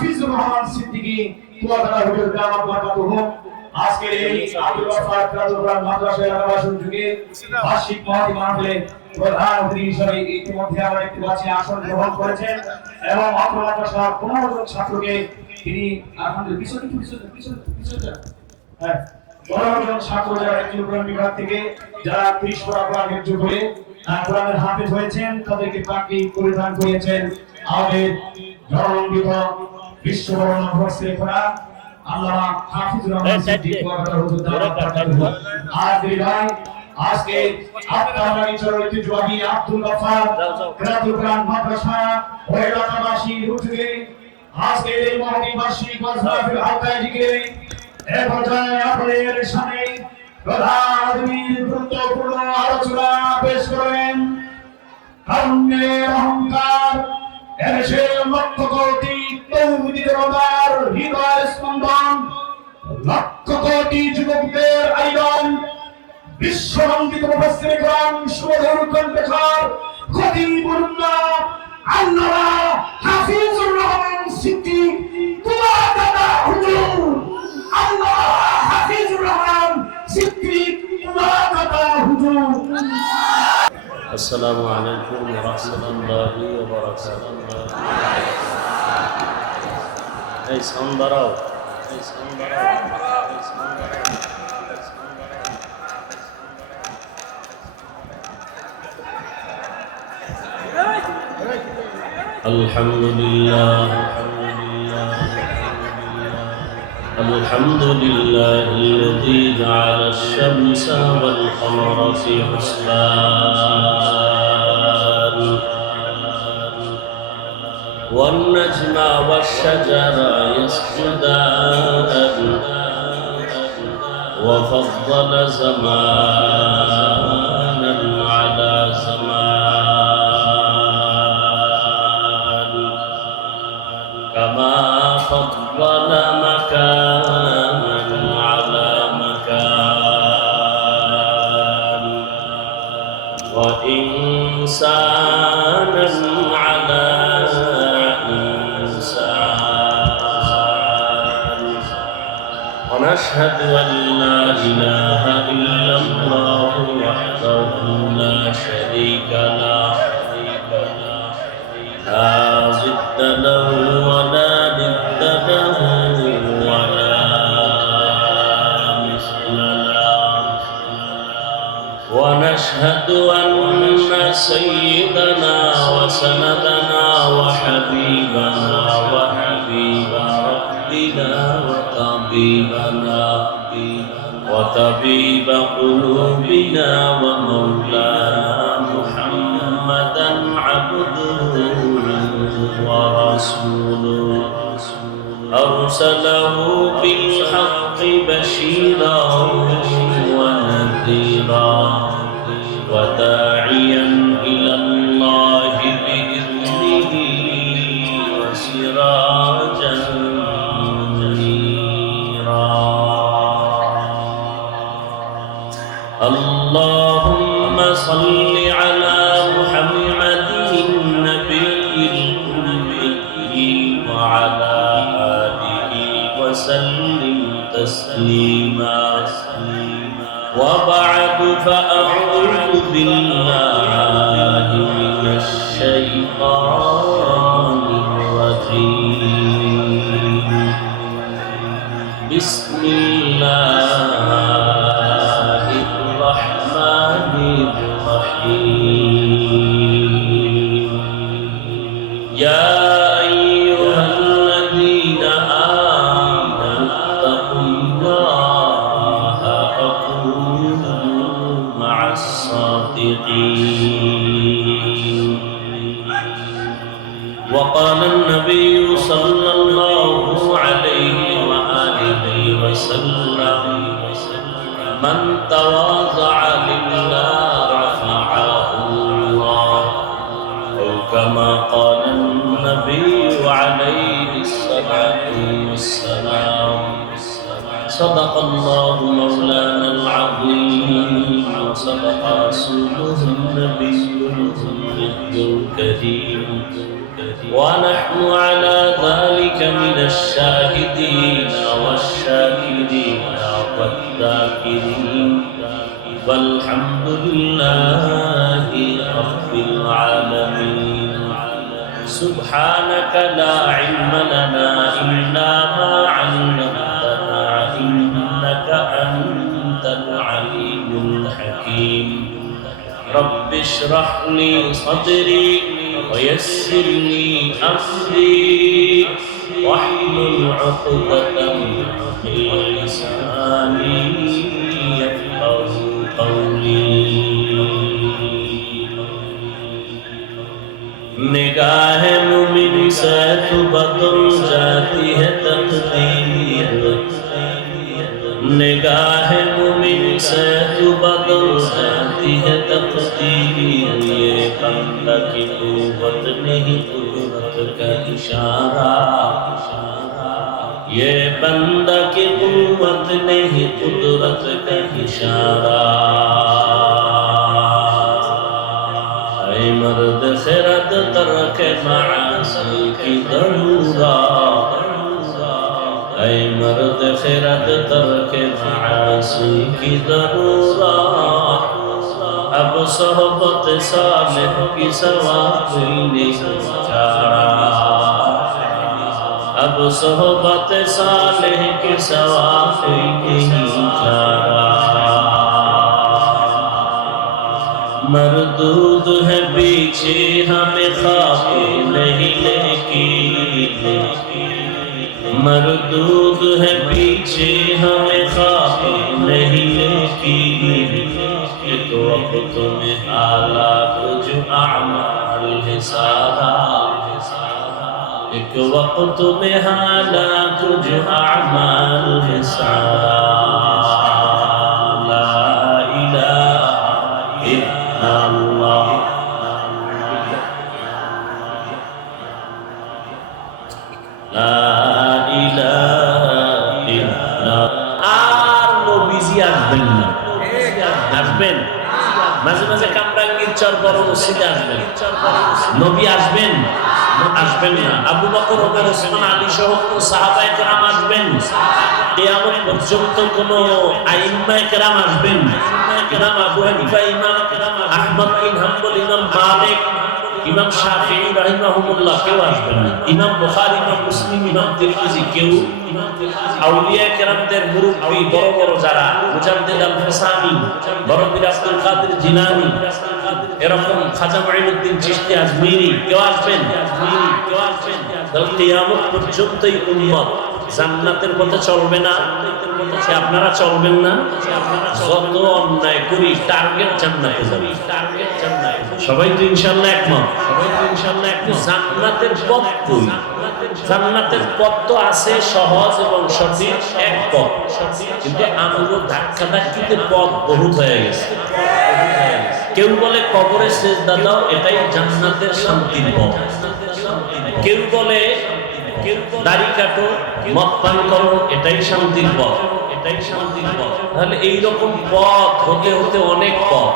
হাফিজুর রহমান সিদ্দিকী কুয়াকাটা হুজুর দামাত বারাকাতুহু আজকের এই আব্দুল গফফার কুরআন মাদ্রাসা এলাকাবাসীর যুগে বার্ষিক মহতি মাহফিলে প্রধান অতিথি হিসেবে ইতিমধ্যে আমরা দেখতে পাচ্ছি আসন গ্রহণ করেছেন এবং অত্র মাদ্রাসার 15 জন ছাত্রকে তিনি আলহামদুলিল্লাহ পিছনে হ্যাঁ 15 জন ছাত্র যারা একটি কোরআন বিভাগ থেকে যারা 30 পারা কোরআন হিফজ করে কোরআনের হাফেজ হয়েছেন তাদেরকে পাগড়ি পরিধান করিয়েছেন আমাদের জননন্দিত বিশ্ববরণ্য মুফাসসির কোরআন আল্লামা হাফিজুর রহমান সিদ্দিকী কুয়াকাটা হুজুর দামাত বারাকাতুহু আর ভাই আজকে আপনারা নিচের ঐতিহ্যবাহী আব্দুল গফফার কিরাতুল কোরআন মাদ্রাসা ও এলাকাবাসীর উদ্যোগে আজকে এই মহতি বার্ষিক মাহফিল আওতায় জিকিরে এ পর্যায়ে আপনাদের সামনে প্রধান অতিথির গুরুত্বপূর্ণ আলোচনা পেশ করবেন কারণের অহংকার এদেশের লক্ষ কোটি তৌহিদি জনতার হৃদয় স্পন্দন লক্ষ কোটি যুবকদের আইডল বিশ্ববন্দিত মুফাসসির কোরআন সুমধুর কণ্ঠস্বর খতিবুল্লাহ আল্লামা হাফিজুর রহমান সিদ্দিকী কুয়াকাটা হুজুর আল্লামা হাফিজুর রহমান সিদ্দিকী কুয়াকাটা হুজুর। আসসালামু আলাইকুম ওয়া রাহমাতুল্লাহি ওয়া বারাকাতুহু। এই সাউন্ড বাড়াও। আলহামদুলিল্লাহ الحمد لله الذي جعل الشمس والقمر في حسبان والنجم والشجر يسجدان وفضل زمانا على زمان كما فضل مكانا على مكان وإنسانا على إنسان ونشهد أن لا إله إلا الله وحده لا شريك له لا ضد له ولا ند له ولا مثل له ونشهد أن سيدنا وسندنا وحبيبنا وحبيب ربنا وطبيب قلوبنا ومولانا محمدا عبده ورسوله أرسله بالحق بشيرا ونذيرا وداعيا إلى الله بإذنه وسراجا منيرا اللهم صل على محمد النبي الأمي وعلى آله وسلم تسليما وبعد فأعوذ بالله من الشيطان الرجيم بسم الله الرحمن الرحيم يا أيها الذين آمنوا اتقوا الله وكونوا مع الصادقين وقال النبي صلى الله عليه وآله وسلم من تواضع لله رفعه الله أو كما قال النبي عليه الصلاة والسلام صدق الله مولانا العظيم وصدق رسوله النبي الكريم ونحن على ذلك من الشاهدين والشاكرين والذاكرين والحمد لله رب العالمين سبحانك لا علم لنا إلا ما علمتنا إنك أنت العليم الحكيم رب اشرح لي صدري ويسر لي أمري واحلل عقدة من لساني يفقهوا قولي निगाह मुमिन से तो बदल जाती है तकदीर निगाह मुमिन से तो बदल जाती है तकदीर ये बंदा की कुव्वत नहीं कुदरत का इशारा ये बंदा की कुव्वत नहीं कुदरत का इशारा मर्द खिरत तरक मासी की दरूरा ऐ मर्द खिरत तरक मासी की दरूरा अब सोहबत सालिह की सवा कोई नहीं चारा अब सोहबत सालिह की सवा कोई नहीं चारा मरदूद है पीछे हमें खाके नहीं लेकी मरदूद है पीछे हमें खाके नहीं लेकी एक वक्त में हालात जो अमाल है सारा एक वक्त में हालात जो अमाल है सारा মাঝে মাঝে কামরাঙ্গীর চর বড় মসজিদে আসবেন নবী আসবেন আসবেন না আবু বকর ওমর ওসমান আলী সহ সাহাবায়ে কেরাম আসবেন কিয়ামত পর্যন্ত কোন আইম্মায়ে কেরাম আসবেন ইমাম আবু হানিফা ইমাম আহমদ বিন হাম্বল ইমাম মালিক ইমাম শাফিঈ রাহিমাহুমুল্লাহ কেউ আসবেন না ইমাম বুখারী ইমাম মুসলিম ইমাম তিরমিজি কেউ আউলিয়া কেরামদের মুরব্বি বড় বড় যারা মুজাদ্দিদ আল হাসানি বড় পীর আব্দুল কাদের জিলানী এরকম খাজা মুঈনুদ্দিন চিশতি আজমিরি কেউ আসবেন তাহলে কিয়ামত পর্যন্তই উম্মত জান্নাতের পথে চলবে না আপনারা চলবেন না যত অন্যায় করি টার্গেট জান্নাতে যাবে সবাই তো ইনশাআল্লাহ একমত জান্নাতের পথ কই জান্নাতের পথ তো আছে সহজ এবং সঠিক এক পথ কিন্তু আমগো ধাক্কা ধাক্কিতে পথ বহুত হয়ে গেছে কেউ বলে কবরে সিজদা দাও এটাই জান্নাতের শান্তির পথ কেউ বলে দাড়ি কাটো মদ পান করো এটাই শান্তির পথ তাহলে এইরকম পথ হতে হতে অনেক পথ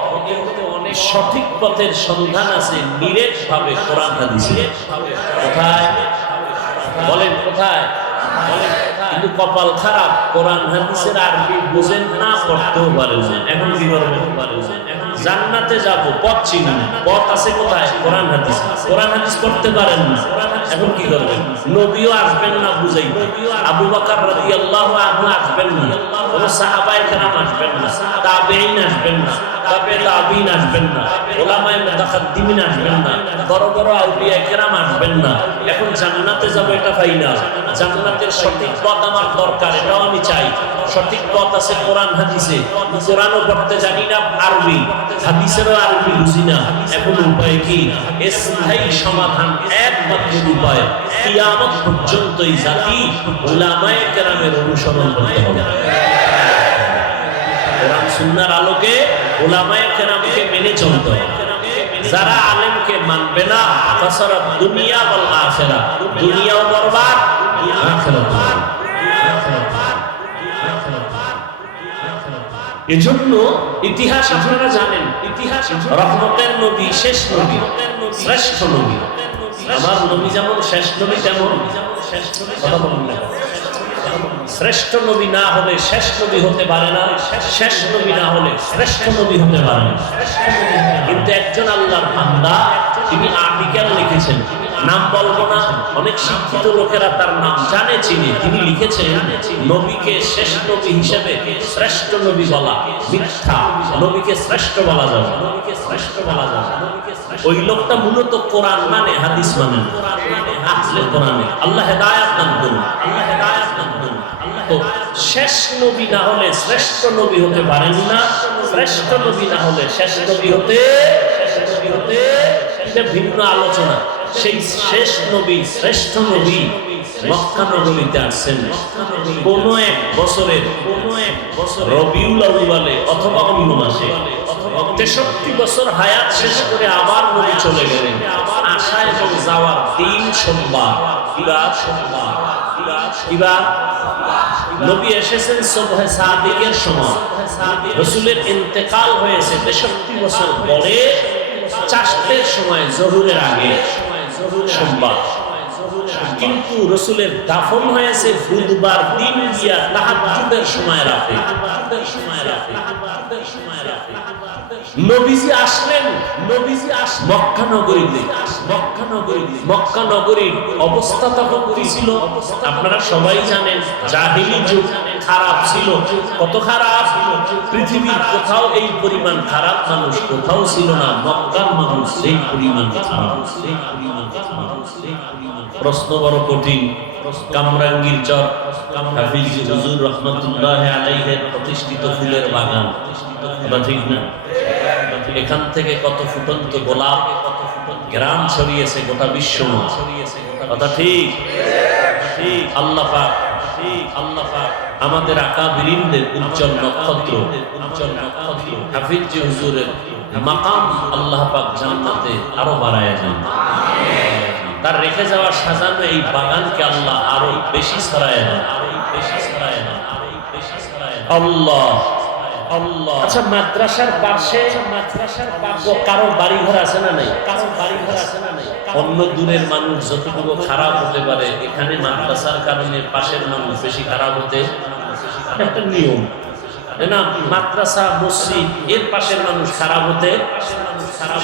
সঠিক পথের সন্ধান আছে নিরেট ভাবে কোরআন হাদিসে কোথায় বলেন কোথায় কিন্তু কপাল খারাপ কোরআন হাদিসের আরবি বুঝেন না পড়তেও পারেন না এখন কি করবেন জান্নাতে যাব পথ চিনি পথ আছে কোথায় কোরআন হাদিস পড়তে পারেন না এখন কি করবেন নবীও আসবেন না বুঝাইতে আবু বকর রাদিয়াল্লাহু আনহু আসবেন না কোন সাহাবায়ে কেরাম আসবেন না তাবেঈন আসবেন না তাবেঈন আসবেন না উলামায়ে মুতাকাদ্দিমিন আসবেন না বড় বড় আউলিয়া কেরাম আসবেন না এখন জান্নাতে যাব এটা পাই না জান্নাতের সঠিক পথ আমার দরকার এটাও আমি চাই সঠিক পথ আছে কোরআন হাদিসে কোরআনও পড়তে জানি না আরবি হাদিসেরও আরবি বুঝি না এখন উপায় কি স্থায়ী সমাধান একমাত্র উপায় কিয়ামত পর্যন্ত এই জাতি উলামায়ে কেরামের অনুসরণ করতে হবে কোরআন সুন্নাহর আলোকে উলামায়ে কেরামকে মেনে চলতে হবে যারা আলেমকে মানবে না ফাসারাত দুনিয়া ওয়াল আখিরা দুনিয়াও বরবাদ আখিরাতও এজন্য ইতিহাস আপনারা জানেন ইতিহাস রহমতের নবী শেষ নবী শ্রেষ্ঠ নবী আমার নবী যেমন শেষ নবী তেমন কথা বলুন না। শ্রেষ্ঠ নবী না হলে শেষ নবী হতে পারে না, শেষ নবী না হলে শ্রেষ্ঠ নবী হতে পারে না। কিন্তু একজন আল্লাহর বান্দা তিনি আর্টিকেল লিখেছেন, নাম বলবো না, অনেক শিক্ষিত লোকেরা তার নাম জানে চিনে, তিনি লিখেছেন নবীকে শেষ নবী হিসেবে শ্রেষ্ঠ নবী বলা মিথ্যা, নবীকে শ্রেষ্ঠ বলা যাবে, নবীকে শ্রেষ্ঠ বলা যাবে। ওই লোকটা মূলত কোরআন মানে হাদিস মানে না, আহলে কোরআনে। আল্লাহ হেদায়েত দান করুন, আল্লাহ হেদায়েত দান করুন। তো শেষ নবী না হলে শ্রেষ্ঠ নবী হতে পারেন না, শ্রেষ্ঠ নবী না হলে শেষ নবী হতে এটা ভিন্ন আলোচনা। সেই শেষ নবী শ্রেষ্ঠ নবী মক্কা নগরীতে আসছেন কোন এক বছরের রবিউল আউয়ালে অথবা অন্য মাসে। 63 বছর হায়াত শেষ করে আবার নবী চলে গেলেন। আসা এবং যাওয়ার দিন সোমবার, কিবা নবী এসেছেন সুবহে সাদিকের সময়, রাসূলের ইন্তেকাল হয়েছে 63 বছর পরে চাষতের সময়, জোহরের আগে সোমবার। কিন্তু রাসূলের দাফন হয়েছে বুধবার দিন গিয়া তাহাজ্জুদের সময় রাতে। নবীজি আসলেন মক্কা নগরীতে। মক্কা নগরীর অবস্থা তখন কি ছিল আপনারা সবাই জানেন। জাহেলি যুগ, খারাপ ছিল। কত খারাপ! পৃথিবীর কোথাও এই পরিমাণ খারাপ মানুষ কোথাও ছিল না। মক্কার মানুষ এই পরিমাণ খারাপ। প্রশ্ন বড় কঠিন। কামরাঙ্গীর চর হাফিজ হুজুর রাহমাতুল্লাহ আলাইহির প্রতিষ্ঠিত ফুলের বাগান, কথা ঠিক না? এখান থেকে কত ফুটন্ত গোলাপ গ্রাম ছড়িয়েছে গোটা বিশ্ব, কথা ঠিক? আল্লাহ পাক আমাদের আকাবিরিনদের উজ্জ্বল নক্ষত্র হাফিজ হুজুরের মাকাম আল্লাহ পাক জান্নাতে আরো বাড়ায় দেন। তার রেখে যাওয়া সাজানো এই বাগানকে আল্লাহ আরো বেশি ছড়ায় দেন। আল্লাহ আল্লাহ। আচ্ছা, মাদ্রাসার পাশে কারো বাড়ি ঘর আছে না নাই? অন্য দূরের মানুষ যতটুকু খারাপ হতে পারে, এখানে মাদ্রাসার কারণে পাশের মানুষ বেশি খারাপ হতে একটা নিয়ম না। মাদ্রাসা মসজিদ এর পাশের মানুষ খারাপ হতে,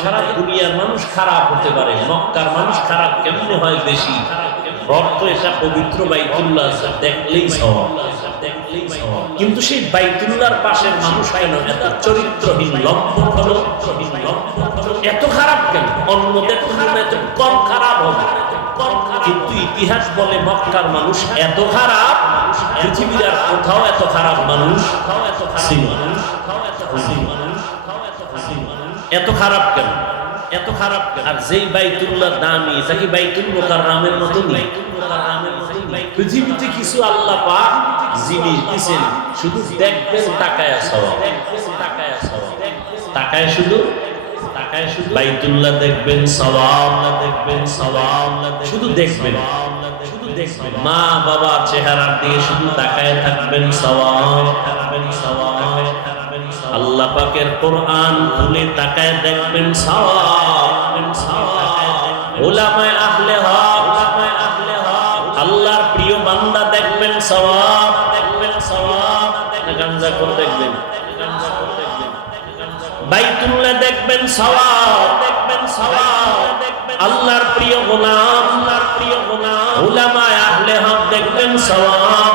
সারা দুনিয়ার মানুষ খারাপ হতে পারে, মক্কার মানুষ খারাপ কেমনে হয় বেশি? রক্ত এটা পবিত্র বাইতুল্লাহ, দেখলেই সওয়াব। কিন্তু সেই বাইতুল্লাহর পাশের মানুষ কেন এত চরিত্রহীন, লম্পট হলো, এত খারাপ কেন? অন্যদের তুলনায় এত কম খারাপ হবে। কিন্তু ইতিহাস বলে মক্কার মানুষ এত খারাপ, পৃথিবীর আর কোথাও এত খারাপ মানুষ ছিল না। এত খারাপ কেন? এত খারাপ কেন? আর যেই বাইতুল্লাহ দামি, এটা কি বাইতুল মুকাররমের মতো নেই? পৃথিবীতে কিছু আল্লাহ পাক জিনিস দিয়েছেন, শুধু দেখবেন তাকায়া সওয়াব, তাকায় শুধু বাইতুল্লাহ দেখবেন সওয়াব, শুধু দেখবেন, মা বাবা চেহারার দিয়ে শুধু তাকায় থাকবেন সওয়াব। আল্লাহ পাকের কোরআন খুলে তাকায় দেখবেন সওয়াব। উলামায়ে আহলে হক, আল্লাহর প্রিয় বান্দা দেখবেন সওয়াব। গাঞ্জা করে দেখবেন, বাইতুল্লাহ দেখবেন সওয়াব। আল্লাহর প্রিয় গোলাম, উলামায়ে আহলে হক দেখবেন সওয়াব।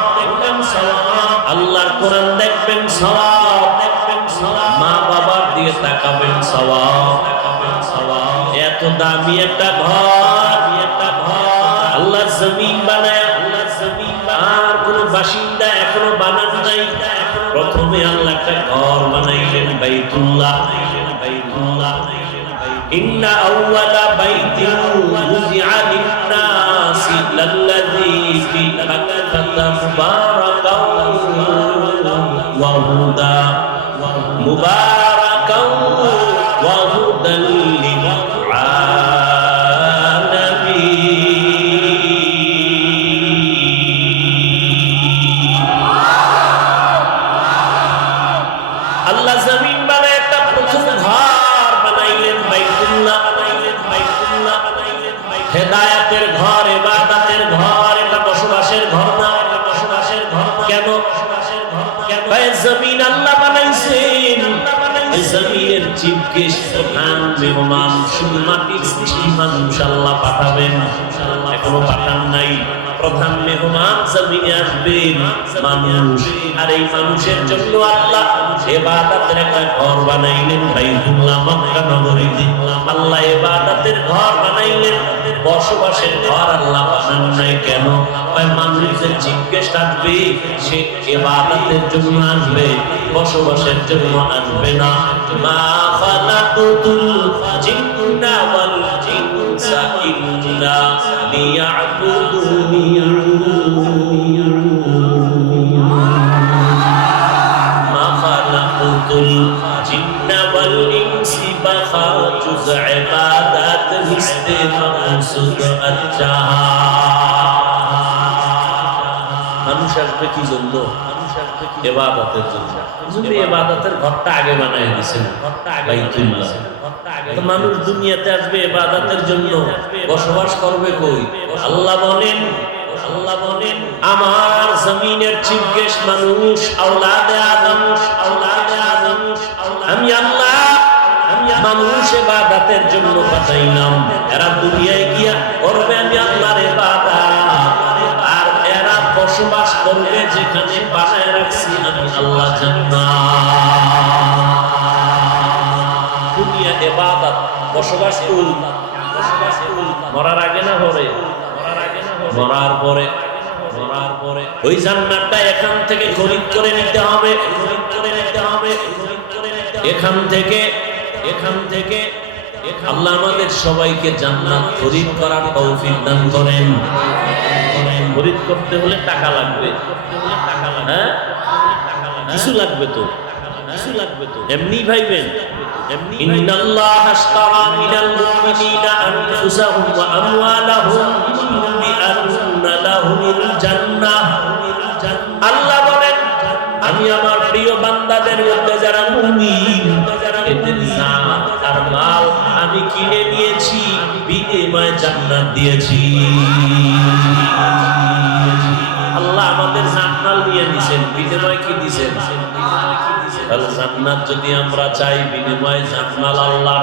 আল্লাহর কোরআন দেখবেন সওয়াব। মা বাবার দিয়ে তাকাবেন সওয়াব। এত দামি একটা ঘর আল্লাহ জমিন বানায়, আর কোন বাসিন্দা এখনো বানান নাই। প্রথমে আল্লাহ একটা ঘর বানাইলেন বাইতুল্লাহ। ইন্না আউওয়ালা বাইতিন উযিআ লিন-নাসি লাল্লাযী ফি বাক্কাতা মুবারাকান ওয়া হুদা মুবারাকান ওয়া হুদাল জমিন আল্লাহ বানাইছেন, এই জমিনের চিফ গেস্ট প্রধান মেহমান শুধু মাটির সৃষ্টি মানুষ আল্লাহ পাঠাবেন, এখনো পাঠান নাই। প্রধান মেহমান জমিনে আসবেন মানুষ, আর এই মানুষের জন্য আল্লাহ ইবাদতের একটা ঘর বানাইলেন বাইতুল্লাহ মক্কা নগরীতে। আল্লাহ ইবাদতের ঘর বানাইলেন, বসবাসের ঘর আল্লাহ বানান নাই কেন? মানুষের জিজ্ঞেস আসবে, সে ইবাদতের জন্য আসবে, বসবাসের জন্য আসবে না। মা খালাকুতুল জিন্না ওয়াল ইনসা ইল্লা লিয়াবুদুন। মা খালাকুতুল জিন্না ওয়াল ইনসি বাখাজুজ ইবাদাত হিসতে মাকসুদ আচ্ছা। মানুষ আসবে কি জন্য? ইবাদতের জন্য। ইবাদতের ঘরটা আগে বানায় দিয়েছেন বাইতুল্লাহ। তো মানুষ দুনিয়াতে আসবে ইবাদতের জন্য, বসবাস করবে কই? আল্লাহ বলেন আমার জমিনের চিফ গেস্ট মানুষ, আওলাদে আদম, আমি আল্লাহ মানুষ ইবাদতের জন্য পাঠাইলাম। এরা দুনিয়ায় গিয়া করবে আমি আল্লাহর ইবাদত, আর এরা বসবাস করবে যেখানে বানায় রাখছি আমি আল্লাহ জান্নাত। দুনিয়া ইবাদত, বসবাস করুন। মরার আগে না পরে? মরার পরে। ওই জান্নাতটা এখান থেকে খরিদ করে নিতে হবে। এখান থেকে আল্লাহ আমাদের সবাইকে জান্নাত খরিদ করার তৌফিক দান করেন। খরিদ করতে হলে টাকা লাগবে, হ্যাঁ কিছু লাগবে তো, এমনি ভাইবেন। ইন্নাল্লাহা আশতারা মিনাল মুমিনিনা আনফুসাহুম ওয়া আমওয়ালাহুম বিআন্না লাহুমুল জান্নাহ। আল্লাহ বলেন আমি আমার প্রিয় বান্দাদের মধ্যে যারা মুমিন, এদের জান আর মাল আমি কিনে নিয়েছি, বিনিময়ে জান্নাত দিয়েছি। আল্লাহ আমাদের জান্নাত নিয়ে নিছেন, বিনিময়ে কি দিবেন? তাহলে জান্নাত যদি আমরা চাই, বিনিময়ে জান্নাত আল্লাহ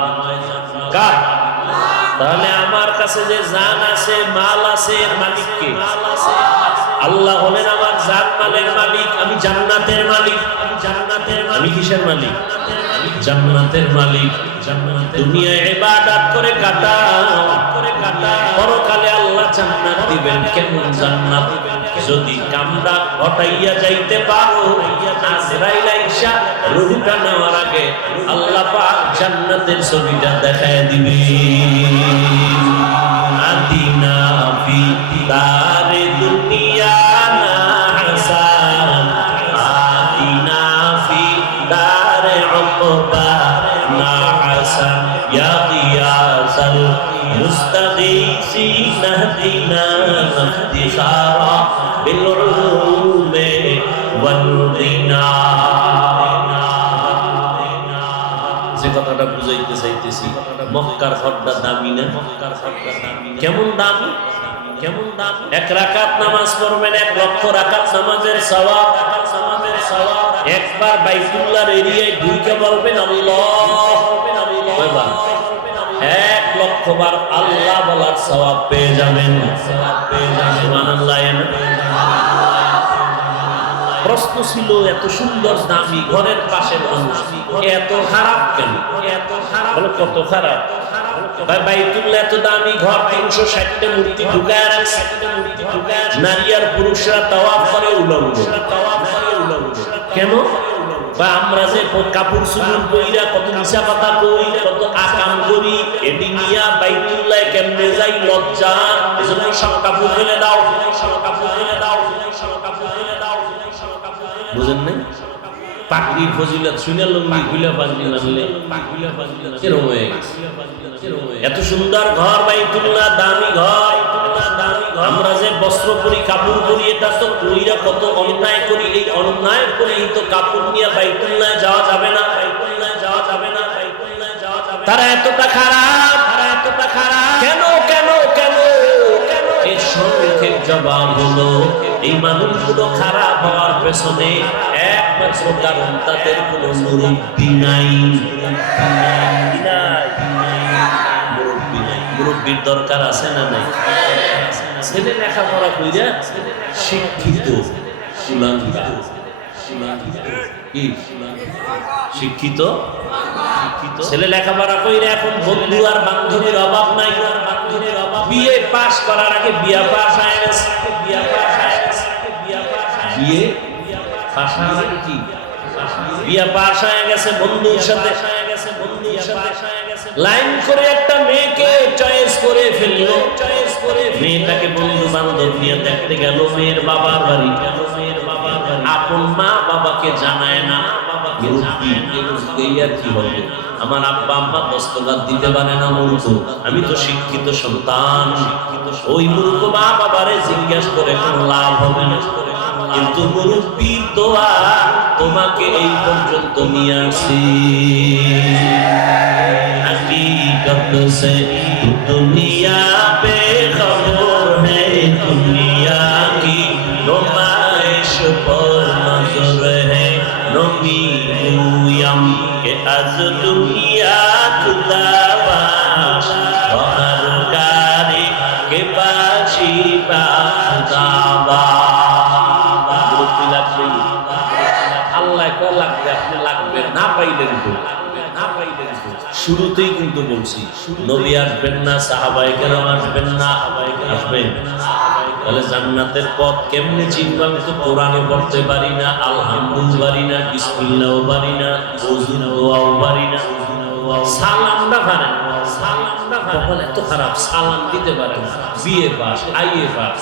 কার? তাহলে আমার কাছে যে জান আছে, মাল আছে, এর মালিক কে? আল্লাহ হলেন আমার জান মালের মালিক। আমি জান্নাতের মালিক। আমি কিসের মালিক? জান্নাতের মালিক। দুনিয়ায় ইবাদত করে কাটাও, পরকালে আল্লাহ জান্নাত দিবেন। কেমন জান্নাত? যদি কামটা ঘটাইয়া যাইতে পারো, আজরাইল আইসা রূহটা নেওয়ার আগে আল্লাহ পাক জান্নাতের ছবিটা দেখায় দিবে। আদিনা ফি দারে দুনিয়া না হাসান, আদিনা ফি দারে উকবা না হাসান, ইয়া গিয়াসাল মুস্তাগীসিন আহদিনা ইফতিখারা বিল উলুমি ওয়াল গিনা। যে কথাটা বুঝাইতে চাইতেছি, মক্কার ঘরটা দামি না? কেমন দামি? এক রাকাত নামাজ পড়বেন, 1 লক্ষ রাকাত নামাজের সওয়াব। একবার বাইতুল্লাহর এরিয়ায় ঢুকে বলবেন আল্লাহ, 1 লক্ষ বার আল্লাহ বলার সওয়াব পেয়ে যাবেন। সুবহানাল্লাহ। প্রশ্ন ছিল, এত সুন্দর দামি ঘরের পাশে মানুষ এত খারাপ কেন? বলে কত খারাপ? বাইতুল্লাহ এত দামি ঘর, 360টা মূর্তি ঢুকায় রাখছে। নারী আর পুরুষরা তাওয়াফ করে উলঙ্গ। কেন? বা আমরা যে কাপড় চুপড় কইরা কত নিশা পাতা করি, কত আকাম করি, এটি নিয়া বাইতুল্লাহ কেমনে যাই লজ্জা। এজন্য সব কাপড় ফেলে দাও। বুঝেন না? পাগড়ির ফজিলত শুনে লুঙ্গি খুলে পাগড়ি নামলে এরকম হয়ে গেছে। এত সুন্দর ঘর বাইতুল্লাহ, দামি ঘর। আমরা যে বস্ত্র পরি, কাপড় পরি, এটা তো কইরা কত অন্যায় করি। এই অন্যায় করে তো কাপড় নিয়ে বাইতুল্লাহ যাওয়া যাবে না। তারা এতটা খারাপ। কেন? এর সংক্ষেপ জবাব হলো এই মানুষগুলো খারাপ হওয়ার পেছনে একমাত্র কারণ তাদের কোনো মুরব্বী নাই। মুরব্বীর দরকার আছে না নাই? ছেলে লেখাপড়া কইরা শিক্ষিত শিক্ষিত ছেলে লেখাপড়া কইরা এখন বন্ধু আর বান্ধবীর অভাব নাই। বিয়ে পাস করার আগে বিয়া পাস হয়ে গেছে। বিয়ে পাস হওয়ার আগে কি বিয়া পাস হয়ে গেছে, বন্ধুর সাথে লাইন করে একটা মেয়েকে চয়েস করে ফেললো। মেয়েটাকে বন্ধু বান্ধব নিয়ে দেখতে গেল, মেয়ের বাবার বাড়ি। আপন মা বাবাকে জানায় না। কি হবে, আমার আব্বা আম্মা দস্তখত দিতে পারে না, মূর্খ। আমি তো শিক্ষিত সন্তান। ওই মূর্খ মা বাবারে জিজ্ঞাসা করে কোনো লাভ হবে না। কিন্তু মুরব্বির দোয়া তোমাকে এই পর্যন্ত নিয়ে আসি। हकीकत से दुनिया पे खबर है, दुनिया की नुमाइश पर नजर है। नमी हुयम के आज दुनिया खुदाबाश और गारी के बाशी बादाबा। আল্লাহ কয় লাগবে, আপনি লাগবে না পাইলেন তো। শুরুতেই কিন্তু বলছি নবী আসবেন না, সাহাবায়ে কেরাম আসবেন না, আসবেন। তাহলে জান্নাতের পথ কেমনে চিনব? আমি তো কোরআনও পড়তে পারি না, আলহামদুলিল্লাহ পারি না, বিসমিল্লাহও পারি না, ওযু দোয়াও পারি না, সালামটা পারে না। কপাল এত খারাপ, সালাম দিতে পারে না। বিএ পাস, আইএ পাস,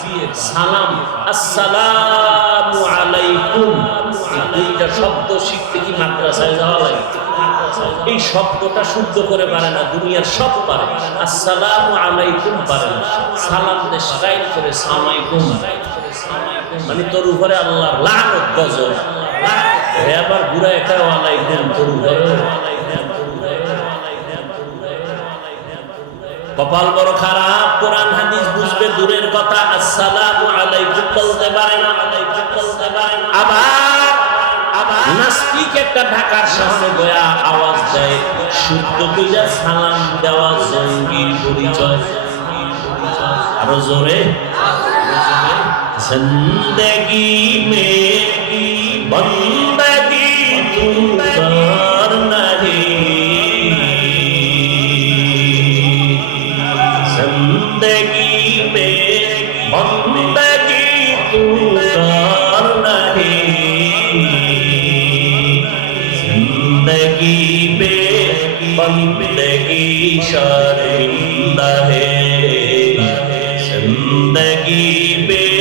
সালাম আসসালামু আলাইকুম, দুইটা শব্দ শিখতে কি মাদ্রাসায় যাওয়া লাগে? এই শব্দটা শুদ্ধ করে পারে না, দুনিয়ার সব পারে। আসসালামু আলাইকুম পারে না, সালাম দে স্টাইল করে সালামাইকুম, মানে তোর উপরে আল্লাহর লানত গজব। হে আবার ঘুরে একা ওয়ালাইকুম, তোর উপরে কপাল বড় খারাপ। কোরআন হাদিস বুঝবে দূরের কথা, আসসালামু আলাইকুম বলতে পারে না। আবার নাস্তিক একটা ঢাকার শহরে গয়া আওয়াজ দেয়, শুদ্ধ কইরা সালাম দেওয়া জঙ্গির পরিচয়। আরো জোরে, জিন্দেগি মে বন্দগি তুমার নাহি, জিন্দেগি মে বন্দগি তুমার নাহি, जिंदगी में बंदगी शर्मिंदा है, जिंदगी में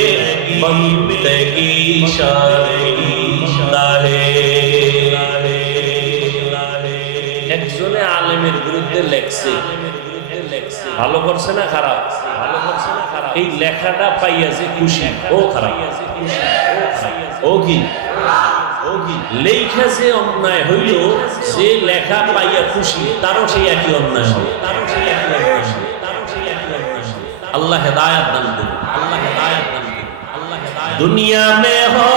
बंदगी शर्मिंदा है। একজনে আলেমের বিরুদ্ধে লেখছে, ভালো করছে না খারাপ? এই লেখাটা পাইয়া যে খুশি, ও খারাপ, ও কি লেখা যে অন্যায় হইল, যে লেখা পাইয়া খুশি তারও সেই একই অন্যায় হবে। আল্লাহ হেদায়েত দান করুন, আল্লাহ হেদায়েত দান করুন, আল্লাহ হেদায়েত। দুনিয়া মে হো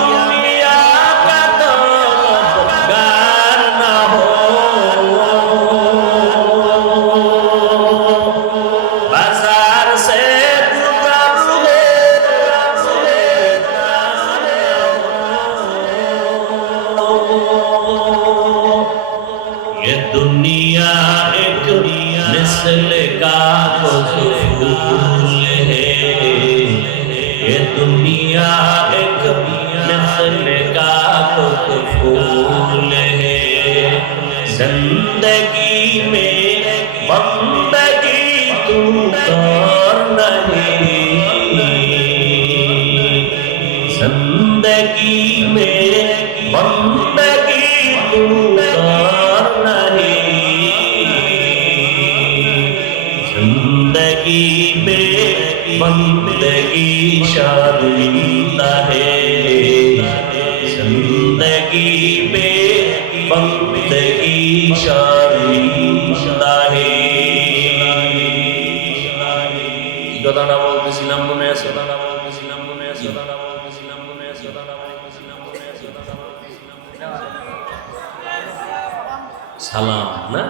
দুনিয়া কা তলবগার না হো, বাজার সে দুকান হো, ये दुनिया एक मिसल का फूल है, ये दुनिया एक मिसल का फूल है। जिंदगी में बंदगी तू कर नहीं, जिंदगी में बंदगी तू कर नहीं, जिंदगी में बंदगी शर्मिंदा है, जिंदगी में बंदगी शर्मिंदा है। কথাটা বলতেছিলাম মনে আছে? সালাম না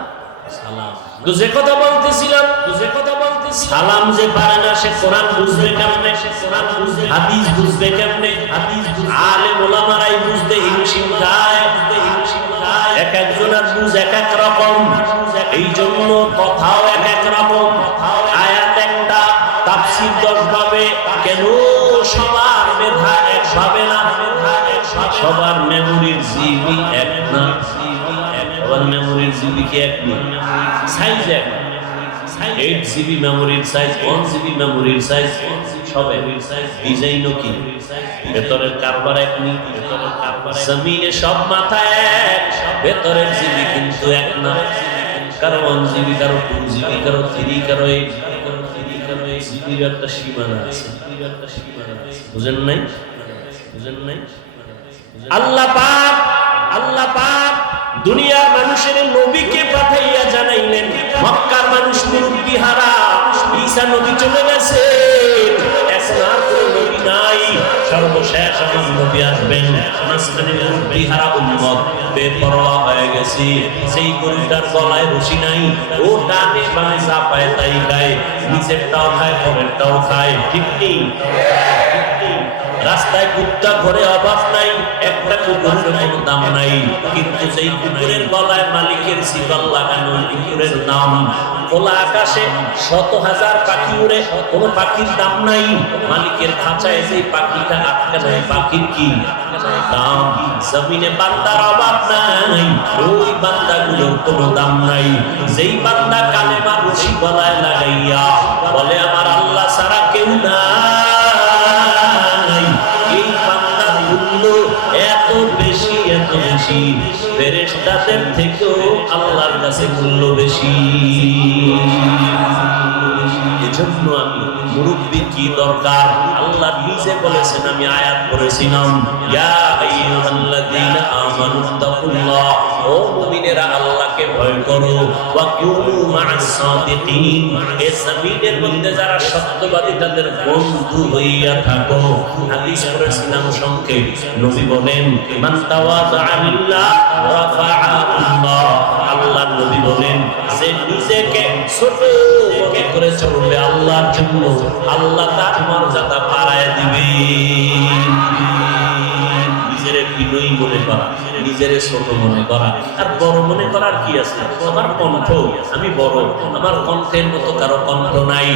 সালাম তো যে কথা বলতেছিলাম সালাম যে পারে না সে কোরআন বুঝবে কেমনে হাদিস বুঝবে কেমনে আলেম ওলামারাই বুঝতে হিমশিম খায় এক একজনের বুঝ এক এক রকম এই জন্য কথাও এক এক রকম আয়াত একটা তাফসীর 10 ভাবে কেন সবার মেধা এক ভাবে না সবার মেমোরির জিবি এক না সবার মেমোরির জিবি কি এক না সাইজ এক 8 জিবি মেমোরির সাইজ 1 জিবি মেমোরির সাইজ সবে ডিজাইনও কি ভেতরের কারবার এক নি জমিনে সব মাথা এক ভেতরের জিবি কিন্তু এক না কারো 1 জিবি কারো 2 জিবি কারো 3 কারো 8 জিবির একটা সীমানা আছে বুঝেন নাই আল্লাহ পাক দুনিয়ার মানুষের নবীকে পাঠাইয়া জানাইলেন মক্কার মানুষ মুরব্বি হারা ঈসা নবী চলে গেছে একবার কোনো নবী নাই সর্বশেষ আমার নবী আসবেন মাঝখানে মুরব্বি হারা উম্মত বেপরোয়া হয়ে গেছে সেই গরুটার গলায় রশি নাই ও ডানে বামে যা পায় তাই খায় নিচেরটাও খায় পরেরটাও খায় ঠিক নেই রাস্তায় কুত্তা ঘরে অভাব নাই একটা কুকুরের কোনো দাম নাই কিন্তু যেই কুকুরের গলায় মালিকের সিগল লাগানো কুকুরের নাম খোলা আকাশে 100,000 পাখি উড়ে কোনো পাখির দাম নাই মালিকের খাঁচায় যে পাখিটা আটকে নাই পাখির কি দাম জমিনে বান্দার অভাব নাই ওই বান্দাগুলোর কোনো দাম নাই যেই বান্দা কালেমা রশি গলায় লাগাইয়া বলে আমার আল্লাহ ছাড়া কেউ নাই এই বান্দার মূল্য এত বেশি ফেরেশতাদের থেকেও আল্লাহর কাছে মূল্য বেশি এজন্য আমি মুরব্বি কি দরকার আল্লাহ নিজে বলেছেন আমি আয়াত পড়েছিলাম ইয়া আইয়ুহাল্লাযীনা আমানুত্তাকুল্লাহ ও মুমিনেরা আল্লাহকে ভয় করো ওয়া কুনু মা'আস সাদিকিন এই জমিনের মধ্যে যারা সত্যবাদী তাদের বন্ধু হইয়া থাকো হাদিস পড়েছিলাম সংক্ষেপ নবী বলেন মান তাওয়াযা লিল্লাহ রাফা'আহুল্লাহ আল্লাহ নবী বলেন যে নিজেকে ছোট মনে করে চলবে আল্লাহর জন্য আল্লাহ তার মর্যাদা বাড়ায় দিবে নিজেরে বিনয়ী মনে করা নিজেরে ছোট মনে করা আর বড় মনে করার কি আছে আমার কণ্ঠ আমি বড় আমার কণ্ঠের মতো কারো কণ্ঠ নাই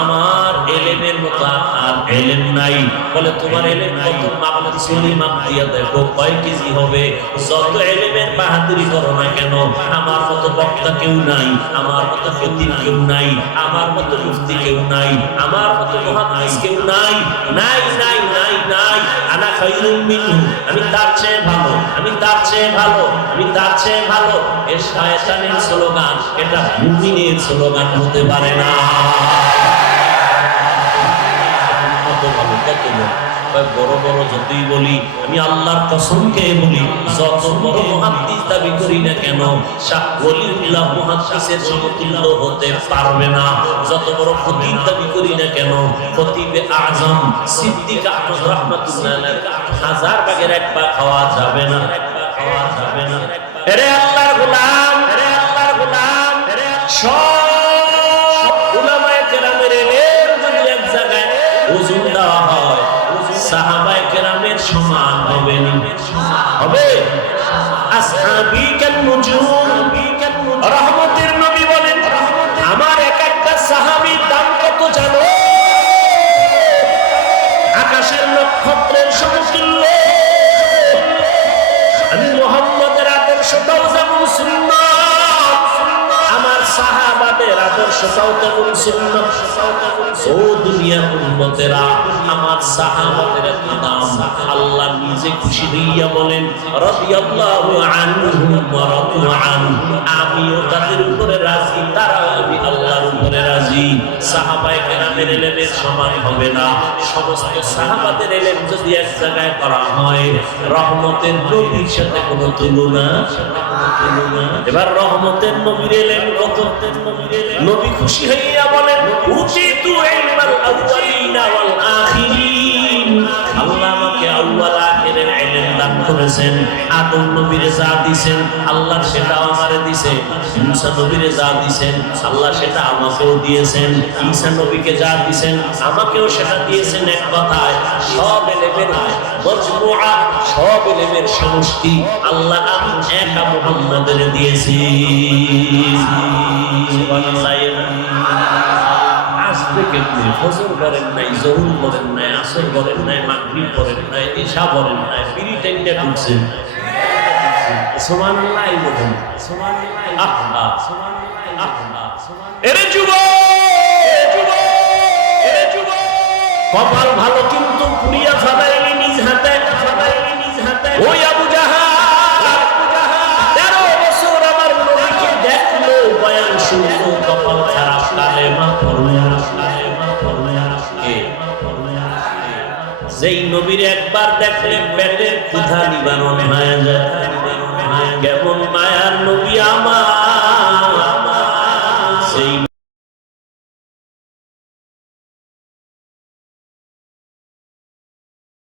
আমার এলেমের মতো আর এলেম নাই বলে তোমার এলেম কত মাপ দিছনি মাপ দিয়া দেখো কয় কেজি হবে যত এলেমের বাহাদুরি করো না কেন আমার মতো বক্তা কেউ নাই আমার মতো খতিব কেউ নাই আমার মতো মুফতি কেউ নাই আমার মতো মুহাদ্দিস কেউ নাই নাই নাই নাই নাই আনা খায়রুম মিনহু আমি তার চেয়ে ভালো আমি তার চেয়ে ভালো আমি তার চেয়ে ভালো এ শয়তানের স্লোগান এটা মুমিনের স্লোগান হতে পারে না কত ভালো কত বড় বড় যতই বলি আমি আল্লাহর কসম খেয়ে বলি যত বড় মুহাদ্দিস দাবি করি না কেন শাহ ওলিউল্লাহ মুহাদ্দিসের সমতুল্য হতে পারবে না যত বড় খতিব দাবি করি না কেন খতিবে আজম সিদ্দিক আহমদ রাহমাতুল্লাহ আলাইহি 1000 ভাগের এক ভাগ খাওয়া যাবে না আরে আল্লাহর গোলাম সব উলামায়ে কেরামের এলেম যদি এক জায়গায় ওজন দেওয়া হয় সাহাবায়ে কেরামের সমান হবে না হবে আসহাবী কান নুজুম রহমতের নবী বলেন আমার এক একটা সাহাবীর দাম কত জানো আকাশের নক্ষত্রের সমতুল্য আমি মুহাম্মদের আদর্শটাও যেমন সুন্নাত আমার সাহাবাদের আদর্শটাও তেমন সুন্নাত ও দুনিয়ার উম্মতেরা আমার সাহাবাদের এত দাম আল্লাহ নিজে খুশি হইয়া বলেন রাদিয়াল্লাহু আনহুম ওয়া রাদু আন আমিও তাদের উপরে রাজি তারা আমি আল্লাহর উপরে রাজি সাহাবায়ে কেরামের ইলমের সমান হবে না সমস্ত সাহাবাদের ইলম যদি এক জায়গায় করা হয় রহমতের নবীর সাথে কোনো তুলনা এবার রহমতের নবীর ইলম কত নবী খুশি হইয়া বলেন উচিতু ইলমাল আউয়ালিনা ওয়াল আখিরিন আল্লাহ করেছেন। আদম নবীরে যা দিছেন আল্লাহ সেটাও আমারে দিছে। মুসা নবীরে যা দিছেন আল্লাহ সেটা আমাকেও দিয়েছেন। ঈসা নবীকে যা দিছেন আমাকেও সেটা দিয়েছেন। এক কথায় সব এলেমের মজমুআ, সব এলেমের সমষ্টি আল্লাহ আমি একা মুহাম্মাদের দিয়েছি। সুবহানাল্লাহ। আসতে কেমনে ফজর করেন নাই, জোহর করেন নাই, আসর করেন নাই, মাগরিব করেন নাই, ইশা করেন নাই, বিড়ি টাইমটা ঢুকছেন। সুবহানাল্লাহ। এই বলেন সুবহানাল্লাহ। আহা এরে যুবক, কপাল ভালো কিন্তু পুড়িয়া ফালাইলি নিজ হাতে। ওই আবু জাহাল 13 বছর আমার নবীকে দেখলো, বয়ান শুনলো, কপাল খারাপ, কালেমা পড়লো। যেই নবীর একবার দেখলে পেটের ক্ষুধা নিবারণ হয়ে যায়। কেমন মায়ার নবী আমার,